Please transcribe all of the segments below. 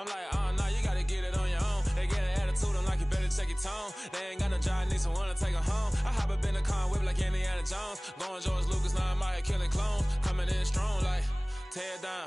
I'm like, nah, you gotta get it on your own. They get an attitude, I'm like, you better check your tone. They ain't got no job, need someone to take her home. I hop up in the car and whip like Indiana Jones. Going George Lucas, now I'm out here killing clones. Coming in strong like, tear it down,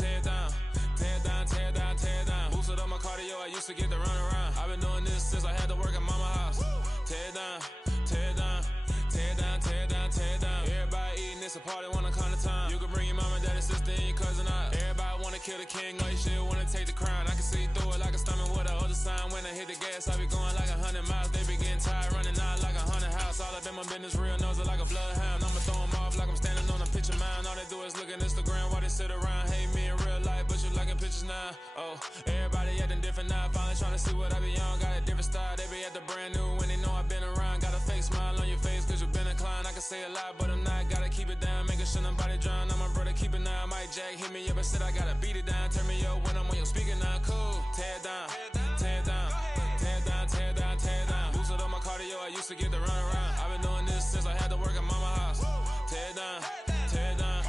tear it down. Tear it down, tear it down, tear it down. Boosted up my cardio, I used to get to run around. I've been doing this since I had to work at mama house. Tear it down, tear it down, tear it down, tear it down, tear it down. Everybody eating, it's a party, wanna come to time. You can bring your mama, daddy, sister, and your cousin out. Everybody wanna kill the king, like shit, wanna take the crown. I can see through it like a stomach with a other sign. When I hit the gas, I be going like 100 miles. They be getting tired, running out like 100 house. All up in my business, real nose like a bloodhound. I'ma throw them off like I'm standing on a picture mound. All they do is look at Instagram while they sit around. Hate me in real life, but you liking pictures now. Oh, everybody acting different now. Finally trying to see what I be on. Got a different style, they be at the brand new when they know I've been around. Got a fake smile on your face cause you been inclined. I can say a lot, but I'm not. Gotta keep it down, making sure nobody drown. I'm my brother, keep it now. Mike Jack hit me up and said I gotta beat it down. Turn me up when I'm on your speaker now. Cool, tear it down, tear it down, tear it down, tear it down, tear it down. Boosted up my cardio, I used to get to run around. I've been doing this since I had to work at mama house. Tear it down, tear it down,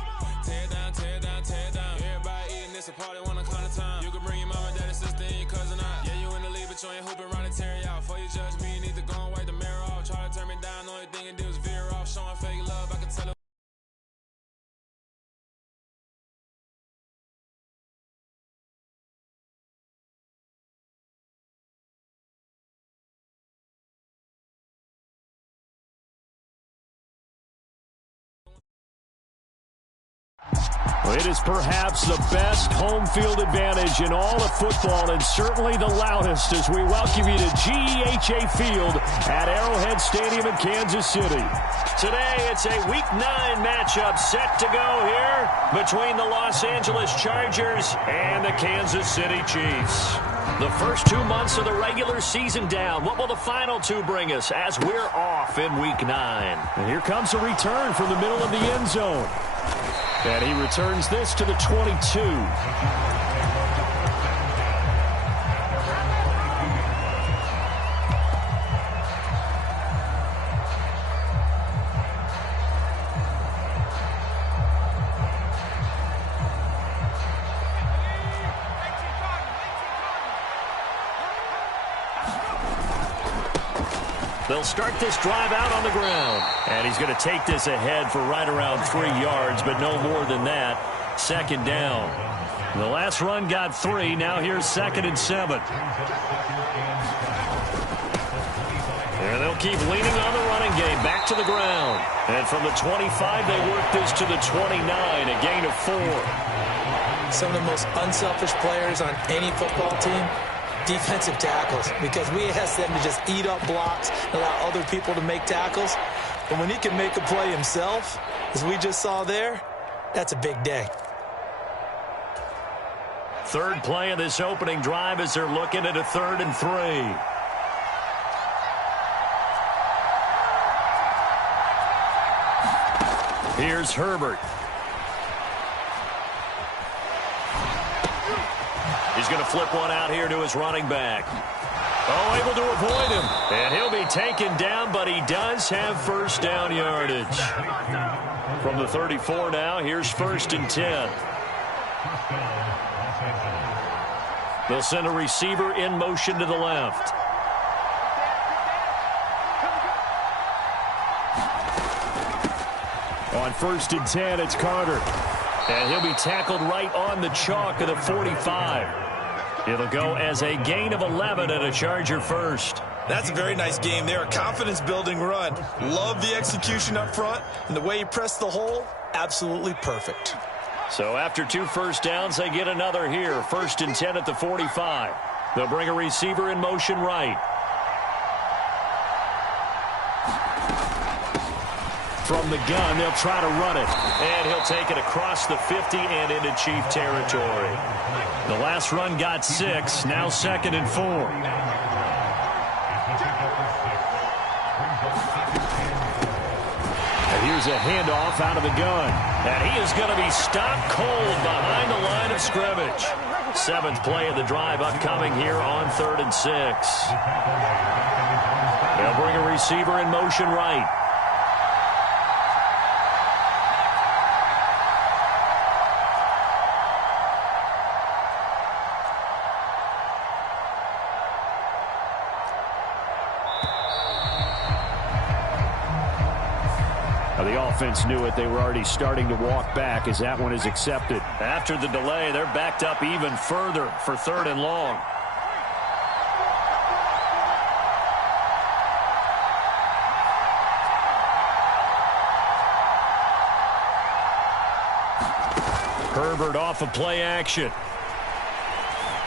tear it down, tear it down, tear it down. Everybody eating, it's a party, wanna come to time. You can bring your mama, daddy, sister, and your cousin out. Yeah, you in the league, but you ain't hooping around and tear it out. Before you judge me, you need to go and wipe the mirror off. Try to turn me down, the only thing you do is veer off. Showing fake love, I can tell it. Well, it is perhaps the best home field advantage in all of football and certainly the loudest as we welcome you to GEHA Field at Arrowhead Stadium in Kansas City. Today, it's a Week 9 matchup set to go here between the Los Angeles Chargers and the Kansas City Chiefs. The first 2 months of the regular season down. What will the final two bring us as we're off in Week 9? And here comes a return from the middle of the end zone. And he returns this to the 22. They'll start this drive out on the ground. And he's going to take this ahead for right around 3 yards, but no more than that. Second down. The last run got 3. Now here's 2nd and 7. And they'll keep leaning on the running game. Back to the ground. And from the 25, they work this to the 29, a gain of 4. Some of the most unselfish players on any football team, defensive tackles, because we ask them to just eat up blocks, allow other people to make tackles. But when he can make a play himself, as we just saw there, that's a big day. Third play of this opening drive as they're looking at a 3rd and 3. Here's Herbert. He's going to flip one out here to his running back. Oh, able to avoid him. And he'll be taken down, but he does have first down yardage. From the 34 now, here's 1st and 10. They'll send a receiver in motion to the left. On 1st and 10, it's Carter. And he'll be tackled right on the chalk of the 45. It'll go as a gain of 11 and a Charger first. That's a very nice game there. A confidence-building run. Love the execution up front. And the way he pressed the hole, absolutely perfect. So after 2 first downs, they get another here. 1st and 10 at the 45. They'll bring a receiver in motion right. From the gun, they'll try to run it. And he'll take it across the 50 and into Chief territory. The last run got 6. Now 2nd and 4. And here's a handoff out of the gun. And he is going to be stopped cold behind the line of scrimmage. 7th play of the drive upcoming here on 3rd and 6. They'll bring a receiver in motion right. The offense knew it. They were already starting to walk back as that one is accepted. After the delay, they're backed up even further for 3rd and long. Herbert off of play action.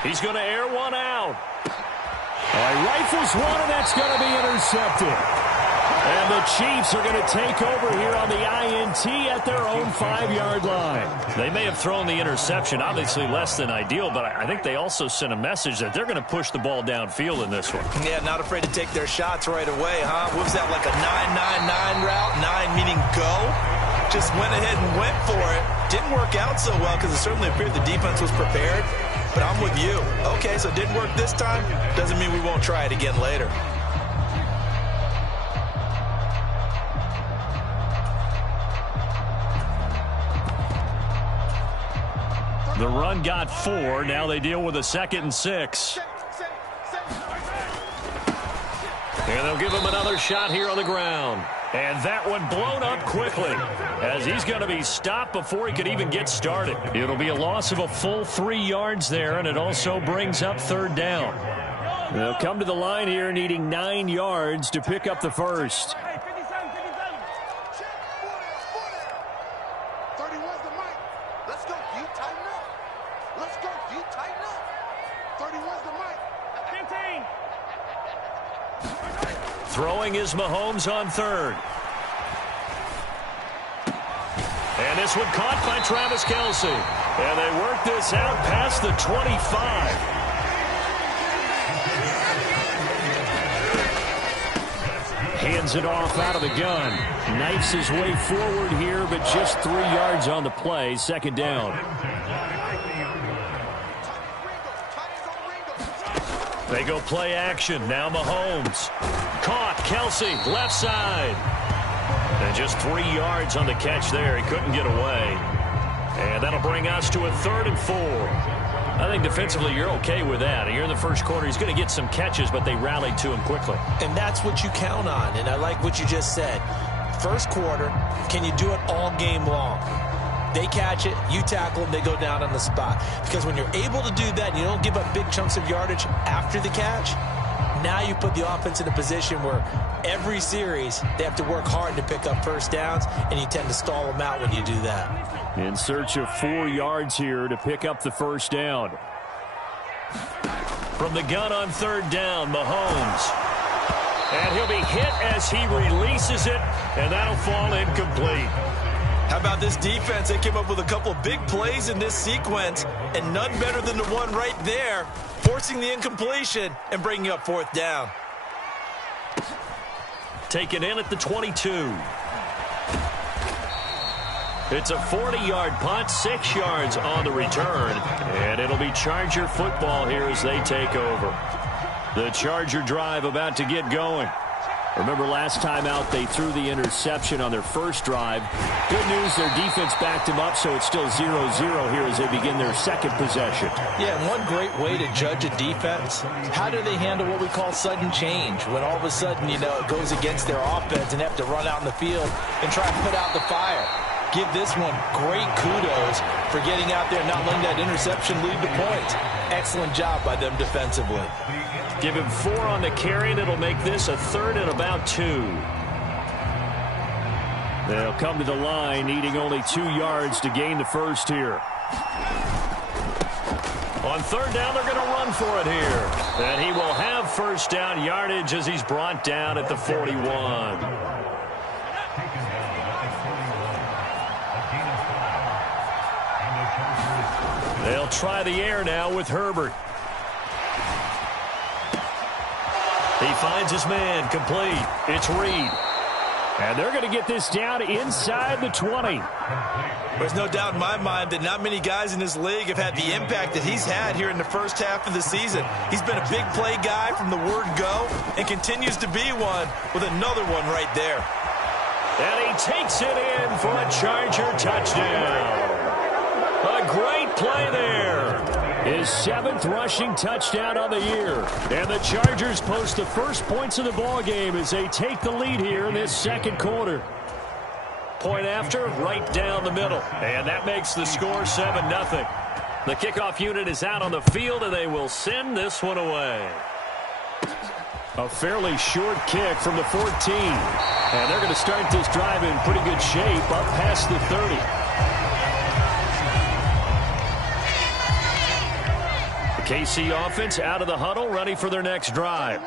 He's going to air one out. He rifles one, and that's going to be intercepted. And the Chiefs are going to take over here on the INT at their own 5-yard line. They may have thrown the interception, obviously less than ideal, but I think they also sent a message that they're going to push the ball downfield in this one. Yeah, not afraid to take their shots right away, huh? What was that, like a 9-9-9 route? 9 meaning go? Just went ahead and went for it. Didn't work out so well because it certainly appeared the defense was prepared. But I'm with you. Okay, so it didn't work this time. Doesn't mean we won't try it again later. The run got 4. Now they deal with a 2nd and 6. And they'll give him another shot here on the ground. And that one blown up quickly as he's going to be stopped before he could even get started. It'll be a loss of a full 3 yards there, and it also brings up 3rd down. They'll come to the line here needing 9 yards to pick up the first. Throwing is Mahomes on 3rd. And this one caught by Travis Kelce. And they work this out past the 25. Hands it off out of the gun. Knifes his way forward here, but just 3 yards on the play. 2nd down. They go play action. Now Mahomes. Caught. Kelce, left side. And just 3 yards on the catch there. He couldn't get away. And that'll bring us to a 3rd and 4. I think defensively you're okay with that. You're in the first quarter. He's going to get some catches, but they rallied to him quickly. And that's what you count on. And I like what you just said. First quarter, can you do it all game long? They catch it, you tackle them, they go down on the spot. Because when you're able to do that and you don't give up big chunks of yardage after the catch, now you put the offense in a position where every series they have to work hard to pick up first downs, and you tend to stall them out when you do that. In search of 4 yards here to pick up the first down. From the gun on 3rd down, Mahomes. And he'll be hit as he releases it, and that'll fall incomplete. How about this defense? They came up with a couple of big plays in this sequence, and none better than the one right there, forcing the incompletion and bringing up 4th down. Taken in at the 22. It's a 40-yard punt, 6 yards on the return, and it'll be Charger football here as they take over. The Charger drive about to get going. Remember last time out they threw the interception on their first drive. Good news, their defense backed them up, so it's still 0-0 here as they begin their 2nd possession. Yeah, and one great way to judge a defense, how do they handle what we call sudden change? When all of a sudden, you know, it goes against their offense and they have to run out in the field and try to put out the fire. Give this one great kudos for getting out there and not letting that interception lead to points. Excellent job by them defensively. Give him 4 on the carry, and it'll make this a 3rd and about 2. They'll come to the line, needing only 2 yards to gain the first here. On 3rd down, they're going to run for it here. And he will have first down yardage as he's brought down at the 41. They'll try the air now with Herbert. He finds his man, complete. It's Reed. And they're going to get this down inside the 20. There's no doubt in my mind that not many guys in this league have had the impact that he's had here in the first half of the season. He's been a big play guy from the word go and continues to be one with another one right there. And he takes it in for a Charger touchdown. A great play there. His 7th rushing touchdown on the year. And the Chargers post the first points of the ball game as they take the lead here in this 2nd quarter. point after, right down the middle. And that makes the score 7-0. The kickoff unit is out on the field, and they will send this one away. A fairly short kick from the 14. And they're going to start this drive in pretty good shape up past the 30. The KC offense out of the huddle, ready for their next drive.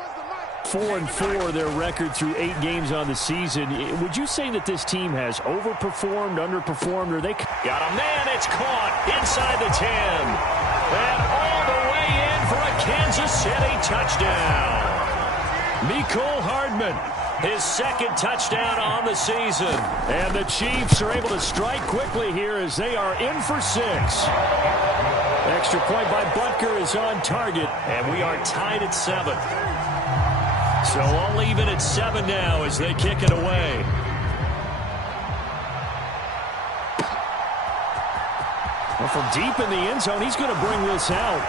4-4 their record through 8 games on the season. Would you say that this team has overperformed, underperformed, or they got a man? It's caught inside the 10. And all the way in for a Kansas City touchdown. Mecole Hardman, his second touchdown on the season. And the Chiefs are able to strike quickly here as they are in for 6. Extra point by Butker is on target. And we are tied at 7. So all even at 7 now as they kick it away. Well, from deep in the end zone, he's going to bring this out.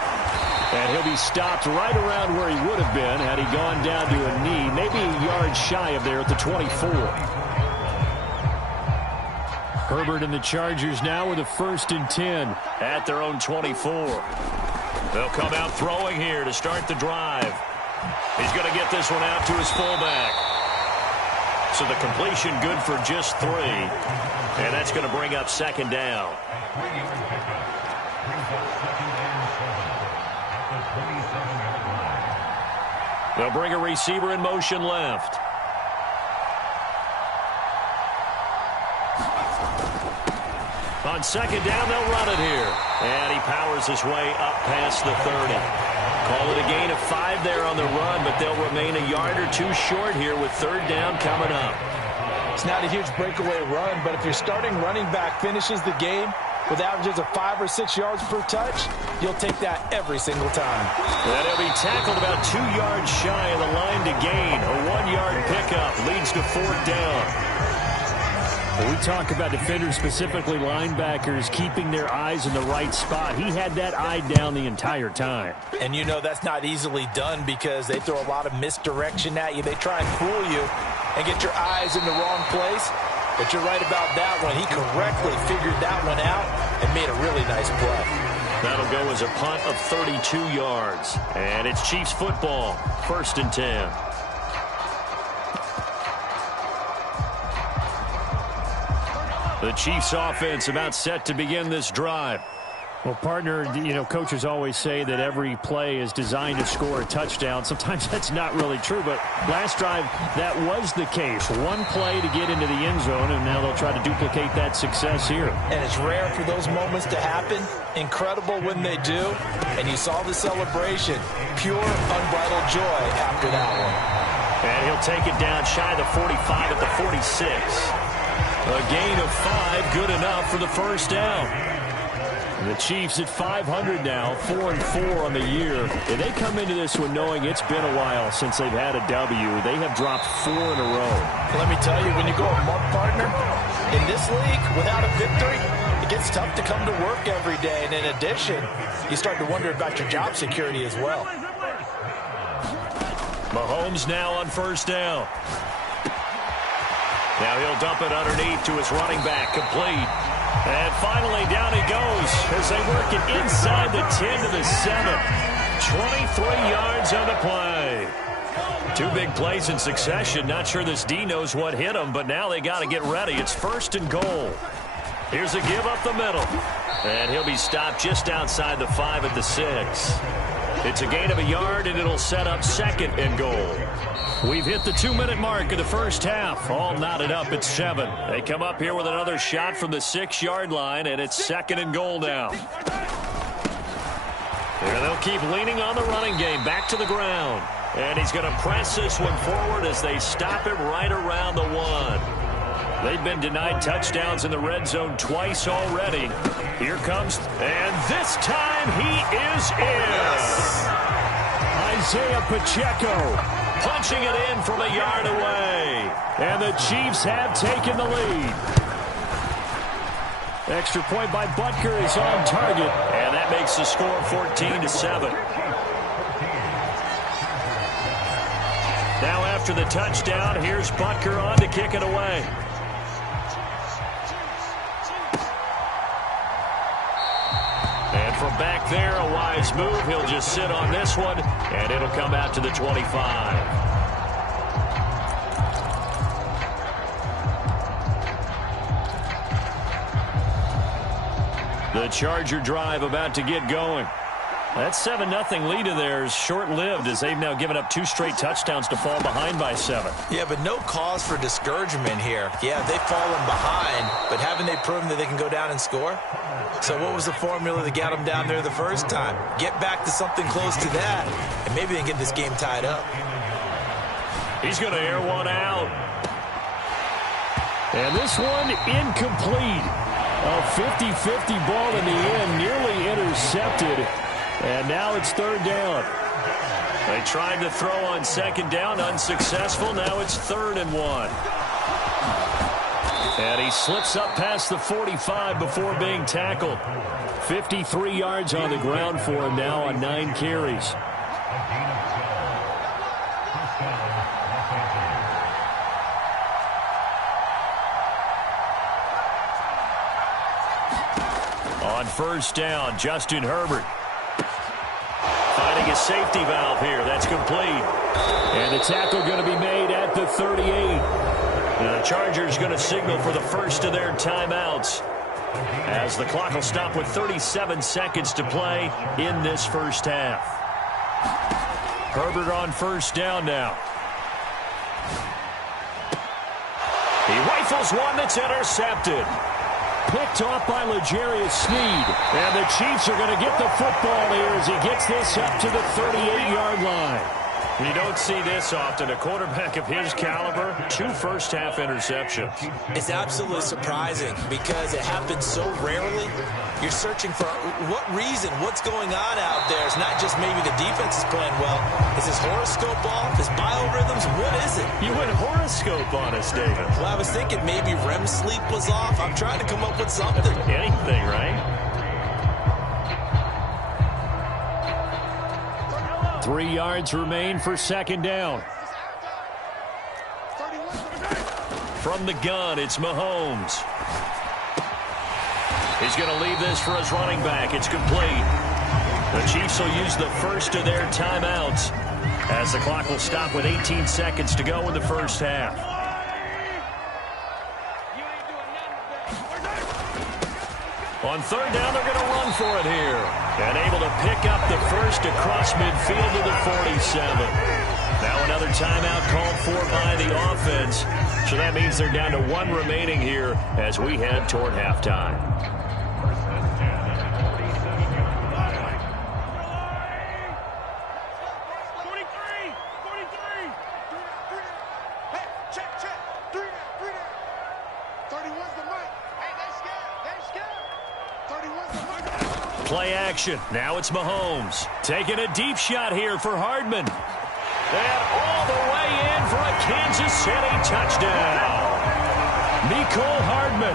And he'll be stopped right around where he would have been had he gone down to a knee, maybe a yard shy of there at the 24. Herbert and the Chargers now with a 1st and 10 at their own 24. They'll come out throwing here to start the drive. He's going to get this one out to his fullback. So the completion good for just 3. And that's going to bring up 2nd down. They'll bring a receiver in motion left. On 2nd down, they'll run it here. And he powers his way up past the 30. Call it a gain of 5 there on the run, but they'll remain a yard or 2 short here with 3rd down coming up. It's not a huge breakaway run, but if your starting running back finishes the game with averages of 5 or 6 yards per touch, you'll take that every single time. And he'll be tackled about 2 yards shy of the line to gain. A 1-yard pickup leads to 4th down. We talk about defenders, specifically linebackers, keeping their eyes in the right spot. He had that eye down the entire time. And you know that's not easily done because they throw a lot of misdirection at you. They try and fool you and get your eyes in the wrong place. But you're right about that one. He correctly figured that one out and made a really nice play. That'll go as a punt of 32 yards. And it's Chiefs football, 1st and 10. The Chiefs offense about set to begin this drive. Well, partner, you know, coaches always say that every play is designed to score a touchdown. Sometimes that's not really true, but last drive, that was the case. One play to get into the end zone, and now they'll try to duplicate that success here. And it's rare for those moments to happen. Incredible when they do. And you saw the celebration. Pure, unbridled joy after that one. And he'll take it down shy of the 45 at the 46. A gain of 5, good enough for the 1st down. The Chiefs at 500 now, 4-4 on the year. And they come into this one knowing it's been a while since they've had a W. They have dropped 4 in a row. Let me tell you, when you go a month, partner, in this league, without a victory, it gets tough to come to work every day. And in addition, you start to wonder about your job security as well. Mahomes now on 1st down. Now he'll dump it underneath to his running back, complete. And finally down he goes as they work it inside the 10 to the 7. 23 yards on the play. 2 big plays in succession. Not sure this D knows what hit him, but now they got to get ready. It's 1st and goal. Here's a give up the middle. And he'll be stopped just outside the 5 at the 6. It's a gain of a yard, and it'll set up 2nd and goal. We've hit the 2-minute mark of the 1st half. All knotted up at 7. They come up here with another shot from the 6-yard line, and it's 2nd and goal now. And they'll keep leaning on the running game. Back to the ground. And he's going to press this one forward as they stop him right around the 1. They've been denied touchdowns in the red zone twice already. Here comes, and this time he is in. Isaiah Pacheco punching it in from a yard away. And the Chiefs have taken the lead. Extra point by Butker is on target. And that makes the score 14-7. Now after the touchdown, here's Butker on to kick it away. from back there, a wise move. He'll just sit on this one, and it'll come out to the 25. The Charger drive about to get going. That 7-0 lead of theirs short-lived as they've now given up 2 straight touchdowns to fall behind by 7. Yeah, but no cause for discouragement here. Yeah, they've fallen behind, but haven't they proven that they can go down and score? So what was the formula that got them down there the first time? Get back to something close to that, and maybe they can get this game tied up. He's going to air one out. And this one incomplete. A 50-50 ball in the end, nearly intercepted. And now it's 3rd down. They tried to throw on 2nd down, unsuccessful. Now it's 3rd and 1. And he slips up past the 45 before being tackled. 53 yards on the ground for him now on 9 carries. On 1st down, Justin Herbert. Finding a safety valve here. That's complete. And the tackle going to be made at the 38. The Chargers going to signal for the first of their timeouts, as the clock will stop with 37 seconds to play in this first half. Herbert on 1st down now. He rifles one that's intercepted. Picked off by L'Jarius Sneed. And the Chiefs are going to get the football here as he gets this up to the 38-yard line. You don't see this often. A quarterback of his caliber, 2 first-half interceptions. It's absolutely surprising because it happens so rarely. You're searching for what reason, what's going on out there. It's not just maybe the defense is playing well. Is his horoscope off? His biorhythms? What is it? You went horoscope on us, David. Well, I was thinking maybe REM sleep was off. I'm trying to come up with something. Anything, right? 3 yards remain for 2nd down. From the gun, it's Mahomes. He's going to leave this for his running back. It's complete. The Chiefs will use the first of their timeouts as the clock will stop with 18 seconds to go in the first half. On 3rd down, they're going to run for it here. And able to pick up the first across midfield to the 47. Now another timeout called for by the offense. So that means they're down to 1 remaining here as we head toward halftime. Play action. Now it's Mahomes. Taking a deep shot here for Hardman. And all the way in for a Kansas City touchdown. Mecole Hardman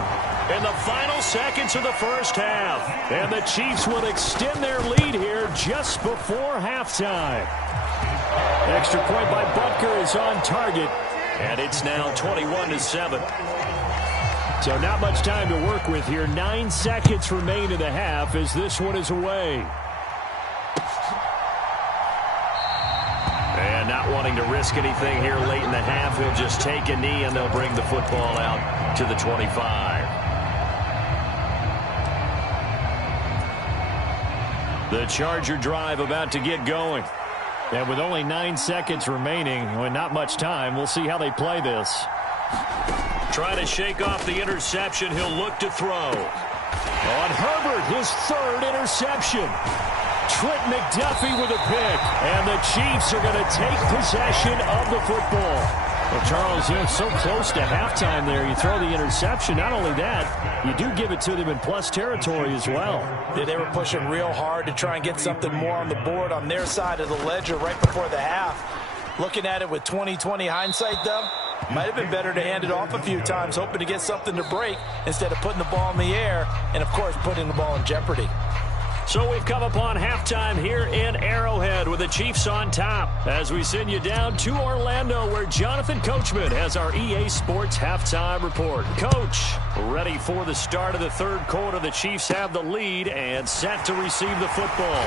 in the final seconds of the first half. And the Chiefs will extend their lead here just before halftime. Extra point by Butker is on target. And it's now 21-7. So not much time to work with here. 9 seconds remain in the half as this one is away. And not wanting to risk anything here late in the half, he'll just take a knee and they'll bring the football out to the 25. The Charger drive about to get going. And with only 9 seconds remaining, and not much time, we'll see how they play this. Trying to shake off the interception. He'll look to throw. On Herbert, his 3rd interception. Trent McDuffie with a pick. And the Chiefs are going to take possession of the football. Well, Charles, you know, so close to halftime there. You throw the interception. Not only that, you do give it to them in plus territory as well. Yeah, they were pushing real hard to try and get something more on the board on their side of the ledger right before the half. Looking at it with 20/20 hindsight, though, might have been better to hand it off a few times, hoping to get something to break instead of putting the ball in the air and, of course, putting the ball in jeopardy. So we've come upon halftime here in Arrowhead with the Chiefs on top as we send you down to Orlando where Jonathan Coachman has our EA Sports halftime report. Coach, ready for the start of the third quarter. The Chiefs have the lead and set to receive the football.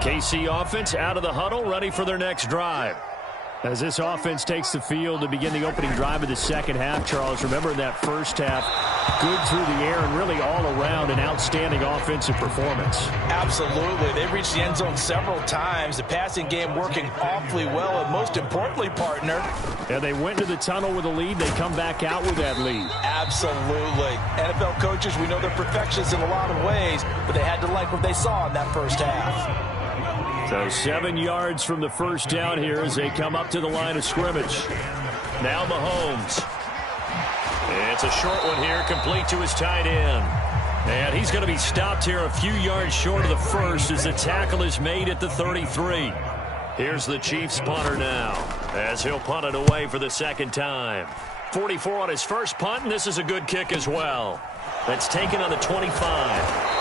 KC offense out of the huddle, ready for their next drive. As this offense takes the field to begin the opening drive of the second half, Charles, remember in that first half, good through the air and really all around an outstanding offensive performance. Absolutely. They've reached the end zone several times. The passing game working awfully well, and most importantly, partner. And they went to the tunnel with a lead. They come back out with that lead. Absolutely. NFL coaches, we know they're perfectionists in a lot of ways, but they had to like what they saw in that first half. So 7 yards from the first down here as they come up to the line of scrimmage. Now Mahomes. It's a short one here, complete to his tight end. And he's going to be stopped here a few yards short of the first as the tackle is made at the 33. Here's the Chiefs punter now as he'll punt it away for the second time. 44 on his first punt, and this is a good kick as well. That's taken on the 25.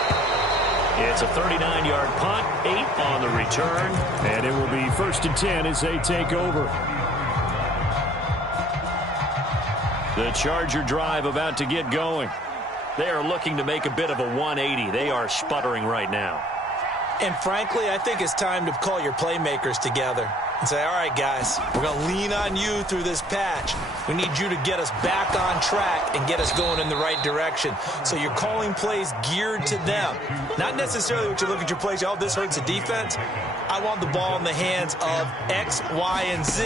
It's a 39-yard punt, 8 on the return. And it will be 1st and 10 as they take over. The Charger drive about to get going. They are looking to make a bit of a 180. They are sputtering right now. And frankly, I think it's time to call your playmakers together and say, all right, guys, we're going to lean on you through this patch. We need you to get us back on track and get us going in the right direction. So you're calling plays geared to them. Not necessarily what you look at your plays, oh, this hurts the defense. I want the ball in the hands of X, Y, and Z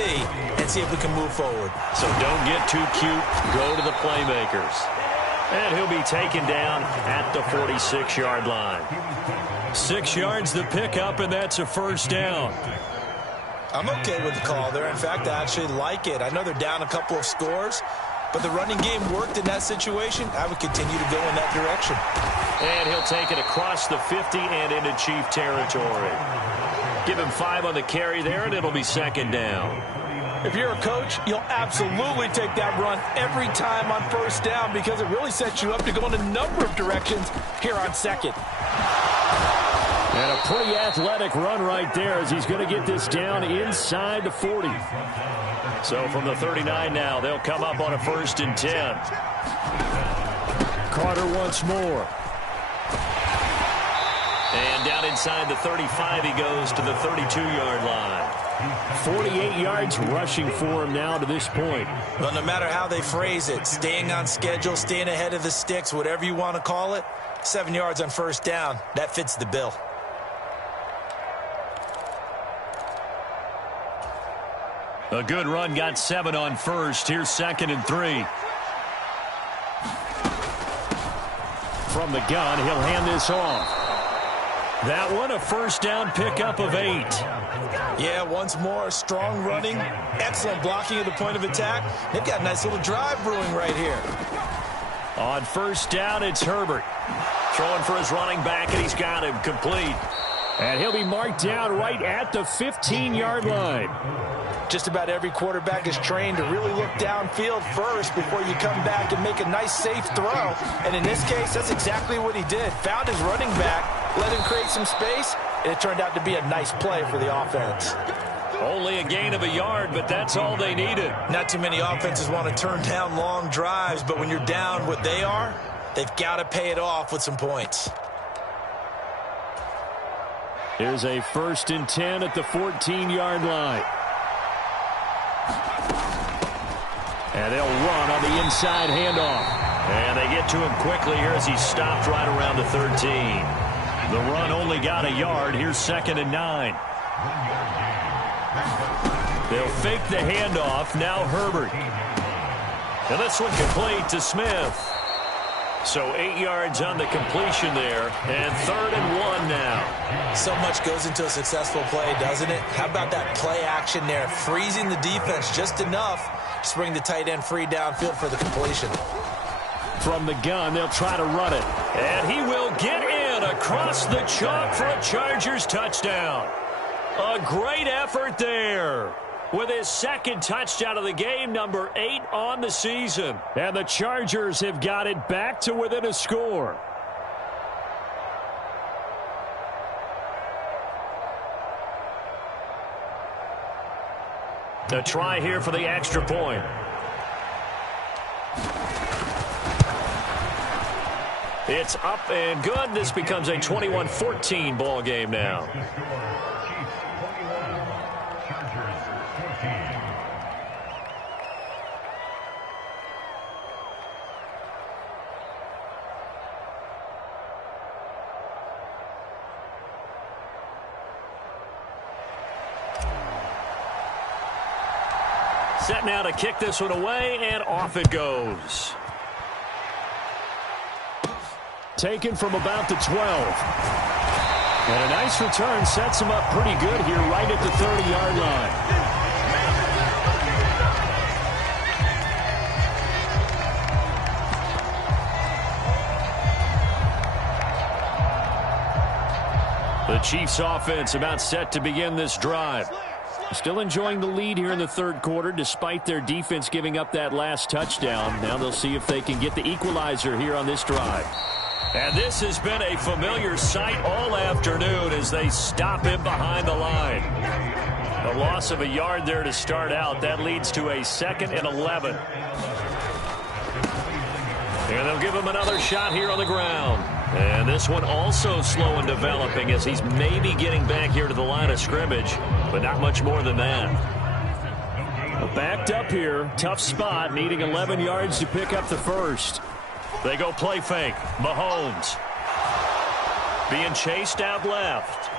and see if we can move forward. So don't get too cute. Go to the playmakers. And he'll be taken down at the 46-yard line. 6 yards the pickup, and that's a first down. I'm okay with the call there. In fact, I actually like it. I know they're down a couple of scores, but the running game worked in that situation. I would continue to go in that direction. And he'll take it across the 50 and into Chief territory. Give him 5 on the carry there, and it'll be second down. If you're a coach, you'll absolutely take that run every time on first down because it really sets you up to go in a number of directions here on second. And a pretty athletic run right there as he's going to get this down inside the 40. So from the 39 now, they'll come up on a 1st and 10. Carter once more. And down inside the 35, he goes to the 32-yard line. 48 yards rushing for him now to this point. Well, no matter how they phrase it, staying on schedule, staying ahead of the sticks, whatever you want to call it, 7 yards on first down, that fits the bill. A good run, got 7 on first. Here's 2nd and 3. From the gun, he'll hand this off. That one, a first down pickup of 8. Yeah, once more, strong running, excellent blocking at the point of attack. They've got a nice little drive brewing right here. On first down, it's Herbert. Throwing for his running back, and he's got him complete. And he'll be marked down right at the 15-yard line. Just about every quarterback is trained to really look downfield first before you come back and make a nice, safe throw. And in this case, that's exactly what he did. Found his running back, let him create some space, and it turned out to be a nice play for the offense. Only a gain of a yard, but that's all they needed. Not too many offenses want to turn down long drives, but when you're down what they are, they've got to pay it off with some points. Here's a 1st and 10 at the 14-yard line. And they'll run on the inside handoff. And they get to him quickly here as he's stopped right around the 13. The run only got a yard. Here's 2nd and 9. They'll fake the handoff. Now Herbert. And this one complete to Smith. So 8 yards on the completion there. And 3rd and 1 now. So much goes into a successful play, doesn't it? How about that play action there? Freezing the defense just enough to bring the tight end free downfield for the completion. From the gun, they'll try to run it. And he will get in across the chalk for a Chargers touchdown. A great effort there. with his second touchdown of the game, number 8 on the season. And the Chargers have got it back to within a score. A try here for the extra point. It's up and good. This becomes a 21-14 ball game now. Set now to kick this one away, and off it goes. Taken from about the 12. And a nice return sets him up pretty good here right at the 30-yard line. The Chiefs offense about set to begin this drive. Still enjoying the lead here in the third quarter despite their defense giving up that last touchdown. Now they'll see if they can get the equalizer here on this drive. And this has been a familiar sight all afternoon as they stop him behind the line. A loss of a yard there to start out. That leads to a 2nd and 11. And they'll give him another shot here on the ground. And this one also slow and developing as he's maybe getting back here to the line of scrimmage, but not much more than that. Backed up here, tough spot, needing 11 yards to pick up the first. They go play fake. Mahomes being chased out left.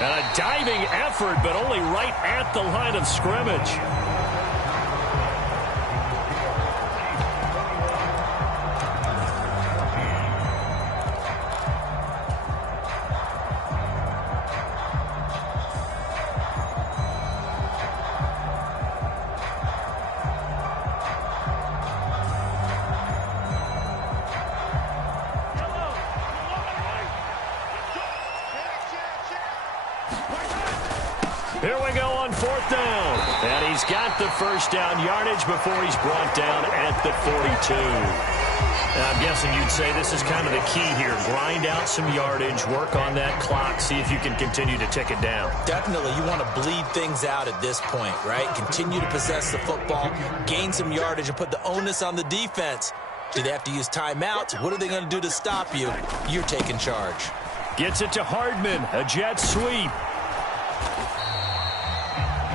And a diving effort, but only right at the line of scrimmage. Here we go on 4th down. And he's got the first down yardage before he's brought down at the 42. Now, I'm guessing you'd say this is kind of the key here. Grind out some yardage, work on that clock, see if you can continue to tick it down. Definitely, you want to bleed things out at this point, right? Continue to possess the football, gain some yardage, and put the onus on the defense. Do they have to use timeouts? What are they going to do to stop you? You're taking charge. Gets it to Hardman, a jet sweep.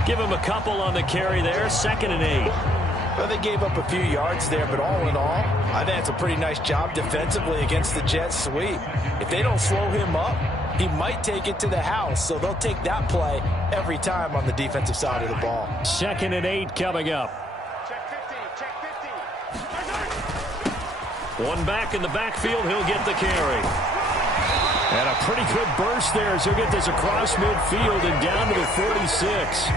Give him a couple on the carry there, 2nd and 8. Well, they gave up a few yards there, but all in all, I think it's a pretty nice job defensively against the jet sweep. If they don't slow him up, he might take it to the house, so they'll take that play every time on the defensive side of the ball. 2nd and 8 coming up. Check 50, check 50. One back in the backfield, he'll get the carry. And a pretty good burst there as he'll get this across midfield and down to the 46.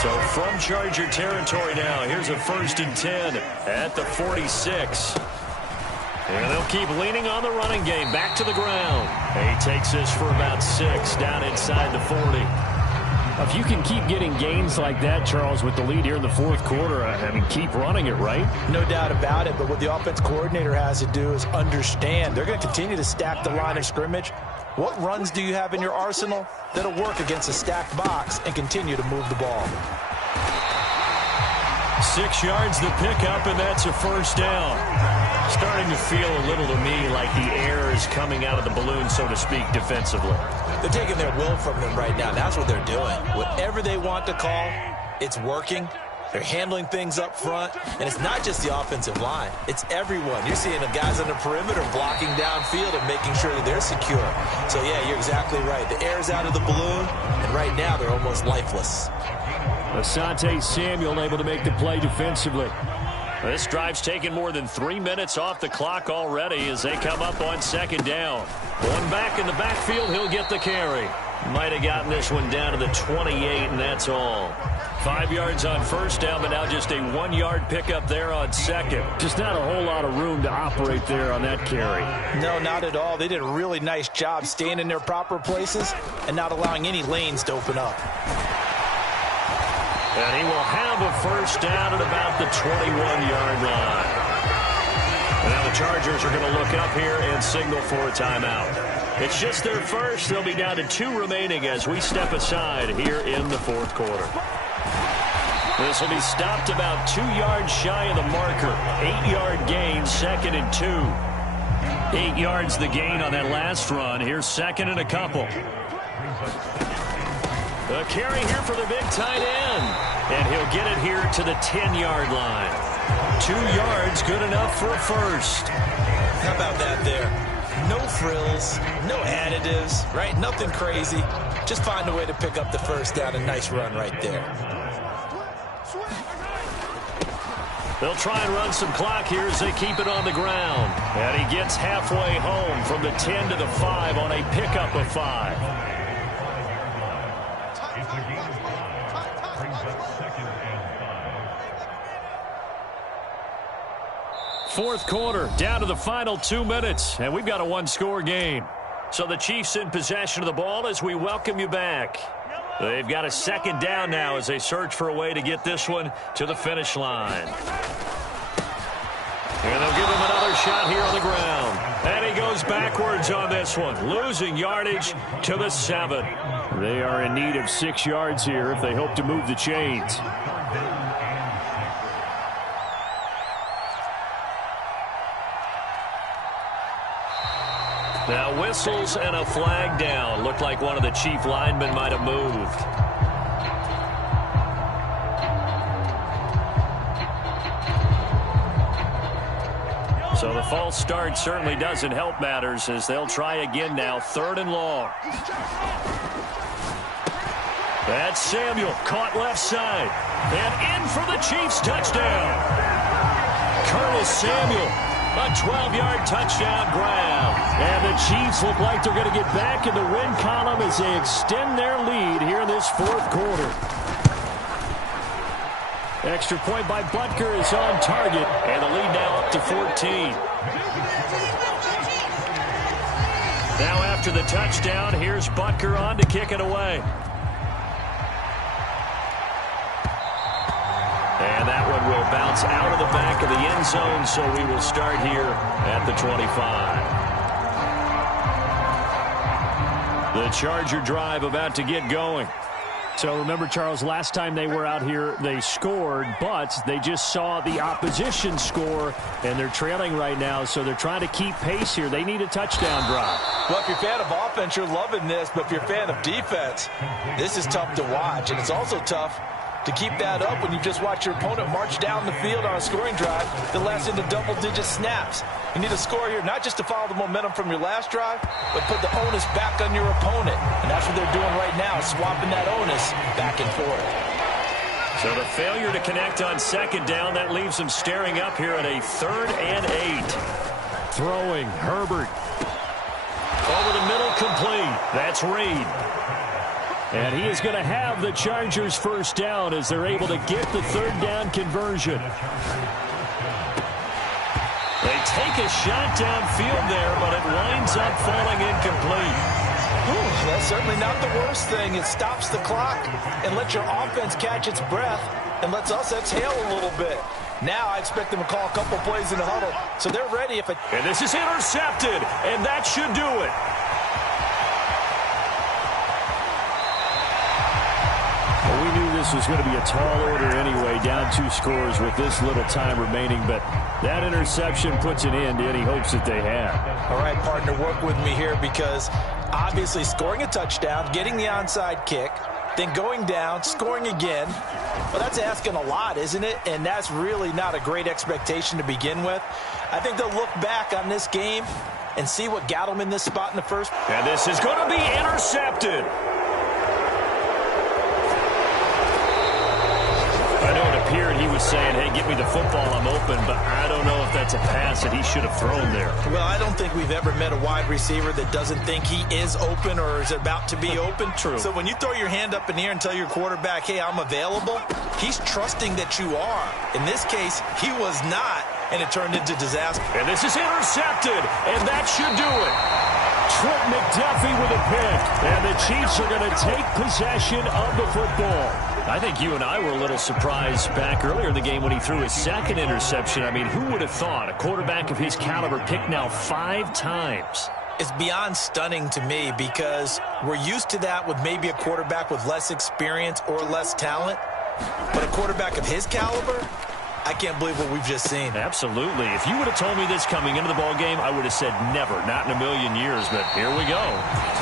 So from Charger territory now, here's a 1st and 10 at the 46. And they'll keep leaning on the running game. Back to the ground. He takes this for about 6 down inside the 40. If you can keep getting gains like that, Charles, with the lead here in the 4th quarter, I mean, keep running it, right? No doubt about it, but what the offense coordinator has to do is understand they're going to continue to stack the line of scrimmage. What runs do you have in your arsenal that'll work against a stacked box and continue to move the ball? 6 yards to pick up, and that's a 1st down. Starting to feel a little to me like the air is coming out of the balloon, so to speak, defensively. They're taking their will from them right now. That's what they're doing. Whatever they want to call, it's working. They're handling things up front. And it's not just the offensive line. It's everyone. You're seeing the guys on the perimeter blocking downfield and making sure that they're secure. So, yeah, you're exactly right. The air's out of the balloon, and right now they're almost lifeless. Asante Samuel able to make the play defensively. This drive's taken more than 3 minutes off the clock already as they come up on 2nd down. One back in the backfield, he'll get the carry. Might have gotten this one down to the 28, and that's all. 5 yards on first down, but now just a 1-yard pickup there on second. Just not a whole lot of room to operate there on that carry. No, not at all. They did a really nice job staying in their proper places and not allowing any lanes to open up. And he will have a first down at about the 21-yard line. And now the Chargers are going to look up here and signal for a timeout. It's just their first. They'll be down to 2 remaining as we step aside here in the fourth quarter. This will be stopped about 2 yards shy of the marker. 8-yard gain, 2nd and 2. 8 yards the gain on that last run. Here's 2nd and a couple. A carry here for the big tight end. And he'll get it here to the 10-yard line. 2 yards, good enough for a first. How about that there? No frills, no additives, right? Nothing crazy. Just find a way to pick up the first down. A nice run right there. They'll try and run some clock here as they keep it on the ground. And he gets halfway home from the 10 to the 5 on a pickup of 5. Fourth quarter, down to the final 2 minutes, and we've got a 1-score game. So the Chiefs in possession of the ball as we welcome you back. They've got a second down now as they search for a way to get this one to the finish line. And they'll give him another shot here on the ground. And he goes backwards on this one, losing yardage to the 7. They are in need of 6 yards here if they hope to move the chains. Now whistles and a flag down. Looked like one of the Chief linemen might have moved. So the false start certainly doesn't help matters as they'll try again now. 3rd and long. That's Samuel, caught left side. And in for the Chiefs touchdown. Curtis Samuel. A 12-yard touchdown grab. And the Chiefs look like they're going to get back in the win column as they extend their lead here in this fourth quarter. Extra point by Butker is on target. And the lead now up to 14. Now after the touchdown, here's Butker on to kick it away. And that one will bounce out of the back of the end zone, so we will start here at the 25. The Charger drive about to get going. So remember, Charles, last time they were out here, they scored, but they just saw the opposition score, and they're trailing right now, so they're trying to keep pace here. They need a touchdown drive. Well, if you're a fan of offense, you're loving this, but if you're a fan of defense, this is tough to watch, and it's also tough to keep that up when you just watch your opponent march down the field on a scoring drive that lasts into double-digit snaps. You need a score here, not just to follow the momentum from your last drive, but put the onus back on your opponent. And that's what they're doing right now, swapping that onus back and forth. So the failure to connect on 2nd down, that leaves them staring up here at a 3rd and 8. Throwing, Herbert. Over the middle, complete. That's Reed. And he is going to have the Chargers first down as they're able to get the 3rd down conversion. They take a shot downfield there, but it winds up falling incomplete. That's certainly not the worst thing. It stops the clock and lets your offense catch its breath and lets us exhale a little bit. Now I expect them to call a couple plays in the huddle, so they're ready if it... And this is intercepted, and that should do it. Well, we knew this was going to be a tall order anyway, down 2 scores with this little time remaining, but that interception puts an end to any hopes that they have. All right, partner, work with me here because obviously scoring a touchdown, getting the onside kick, then going down, scoring again, well, that's asking a lot, isn't it? And that's really not a great expectation to begin with. I think they'll look back on this game and see what got them in this spot in the first. And this is going to be intercepted. I know it appeared he was saying, hey, give me the football, I'm open, but I don't know if that's a pass that he should have thrown there. Well, I don't think we've ever met a wide receiver that doesn't think he is open or is about to be open. True. So when you throw your hand up in the air and tell your quarterback, hey, I'm available, he's trusting that you are. In this case, he was not, and it turned into disaster. And this is intercepted, and that should do it. Trent McDuffie with a pick, and the Chiefs are going to take possession of the football. I think you and I were a little surprised back earlier in the game when he threw his second interception. I mean, who would have thought a quarterback of his caliber picked now 5 times? It's beyond stunning to me because we're used to that with maybe a quarterback with less experience or less talent. But a quarterback of his caliber, I can't believe what we've just seen. Absolutely. If you would have told me this coming into the ball game, I would have said never, not in a million years. But here we go.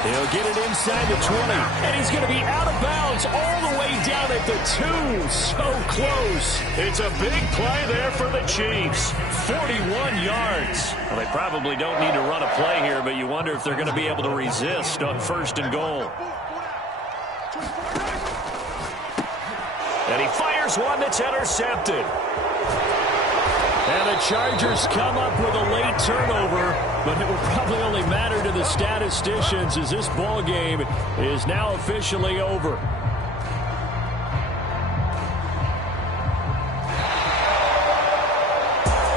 He'll get it inside the 20, and he's going to be out of bounds all the way down at the 2. So close. It's a big play there for the Chiefs. 41 yards. Well, they probably don't need to run a play here, but you wonder if they're going to be able to resist on 1st and goal. And he fires one that's intercepted. And the Chargers come up with a late turnover, but it will probably only matter to the statisticians as this ball game is now officially over.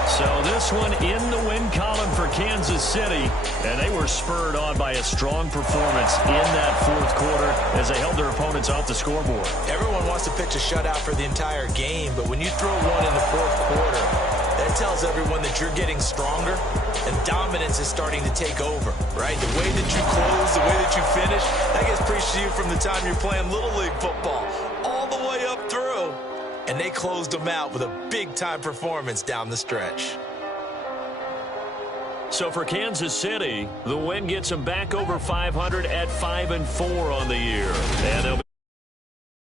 So this one in the win column for Kansas City, and they were spurred on by a strong performance in that 4th quarter as they held their opponents off the scoreboard. Everyone wants to pitch a shutout for the entire game, but when you throw one in the 4th quarter, that tells everyone that you're getting stronger and dominance is starting to take over, right? The way that you close, the way that you finish, that gets preached to you from the time you're playing Little League football all the way up through. And they closed them out with a big-time performance down the stretch. So for Kansas City, the win gets them back over 500 at 5-4 on the year. And they'll